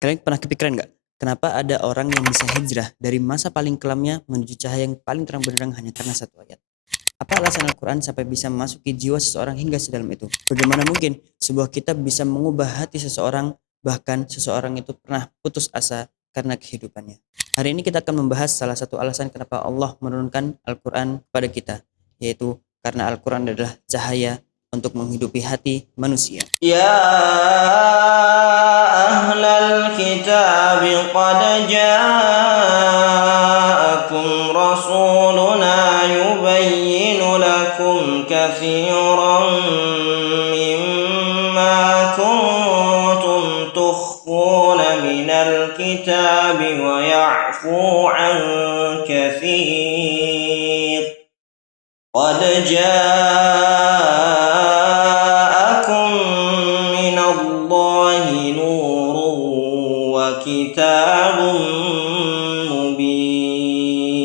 Kalian pernah kepikiran nggak, kenapa ada orang yang bisa hijrah dari masa paling kelamnya menuju cahaya yang paling terang benderang hanya karena satu ayat? Apa alasan Al-Quran sampai bisa memasuki jiwa seseorang hingga sedalam itu? Bagaimana mungkin sebuah kitab bisa mengubah hati seseorang, bahkan seseorang itu pernah putus asa karena kehidupannya? Hari ini kita akan membahas salah satu alasan kenapa Allah menurunkan Al-Quran kepada kita, yaitu karena Al-Quran adalah cahaya untuk menghidupi hati manusia. يا أهل الكتاب قد جاءكم رسولنا يبين لكم كثيرا مما كنتم تخفون من الكتاب ويعفو عن كثير قد جاءكم من الله نور وكتاب مبين.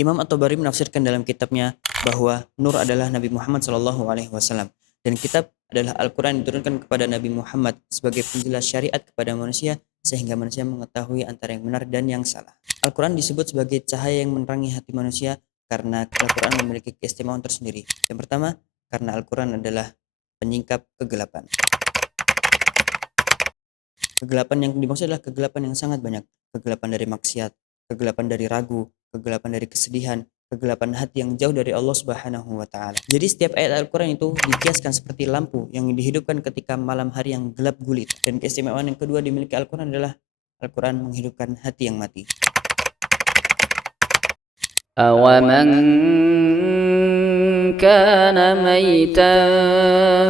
Imam At-Tabari menafsirkan dalam kitabnya bahwa Nur adalah Nabi Muhammad SAW dan kitab adalah Al-Quran yang diturunkan kepada Nabi Muhammad sebagai penjelas syariat kepada manusia sehingga manusia mengetahui antara yang benar dan yang salah. Al-Quran disebut sebagai cahaya yang menerangi hati manusia karena Al-Quran memiliki keistimewaan tersendiri. Yang pertama, karena Al-Quran adalah penyingkap kegelapan. Kegelapan yang dimaksud adalah kegelapan yang sangat banyak. Kegelapan dari maksiat, kegelapan dari ragu, kegelapan dari kesedihan, kegelapan hati yang jauh dari Allah Subhanahu wa taala. Jadi setiap ayat Al-Qur'an itu dikiaskan seperti lampu yang dihidupkan ketika malam hari yang gelap gulita. Dan keistimewaan yang kedua dimiliki Al-Qur'an adalah Al-Qur'an menghidupkan hati yang mati. أَوَمَنْ كَانَ مَيْتًا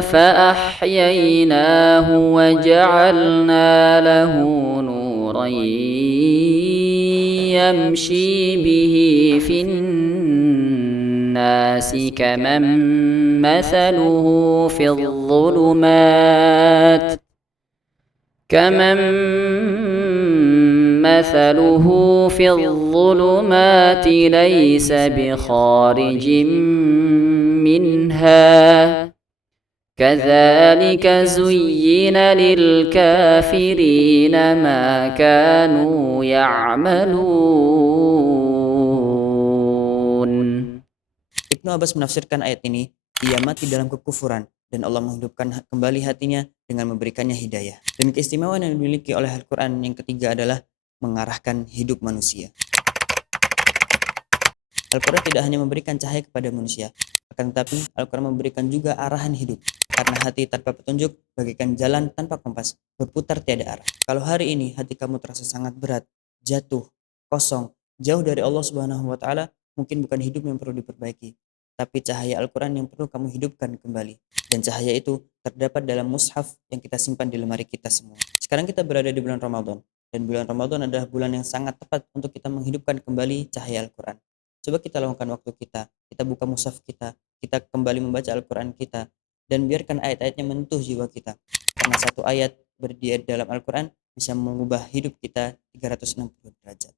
فَأَحْيَيْنَاهُ وَجَعَلْنَا لَهُ نُورًا يَمْشِي بِهِ فِي النَّاسِ كَمَنْ مَثَلُهُ فِي الظُّلُمَاتِ لَيْسَ بِخَارِجٍ مِنْهَا كَذَلِكَ زُيِّنَ لِلْكَافِرِينَ مَا كَانُوا يَعْمَلُونَ. Ibnu Abbas menafsirkan ayat ini, ia mati dalam kekufuran dan Allah menghidupkan kembali hatinya dengan memberikannya hidayah. Dan keistimewaan yang dimiliki oleh Al-Quran yang ketiga adalah mengarahkan hidup manusia. Al-Quran tidak hanya memberikan cahaya kepada manusia, akan tetapi Al-Quran memberikan juga arahan hidup. Karena hati tanpa petunjuk bagaikan jalan tanpa kompas, berputar tiada arah. Kalau hari ini hati kamu terasa sangat berat, jatuh, kosong, jauh dari Allah Subhanahu wa taala, mungkin bukan hidup yang perlu diperbaiki, tapi cahaya Al-Quran yang perlu kamu hidupkan kembali. Dan cahaya itu terdapat dalam mushaf yang kita simpan di lemari kita semua. Sekarang kita berada di bulan Ramadan, dan bulan Ramadan adalah bulan yang sangat tepat untuk kita menghidupkan kembali cahaya Al-Quran. Coba kita luangkan waktu kita buka mushaf kita kembali membaca Al-Quran kita, dan biarkan ayat-ayatnya menyentuh jiwa kita. Karena satu ayat berdiri dalam Al-Quran bisa mengubah hidup kita 360 derajat.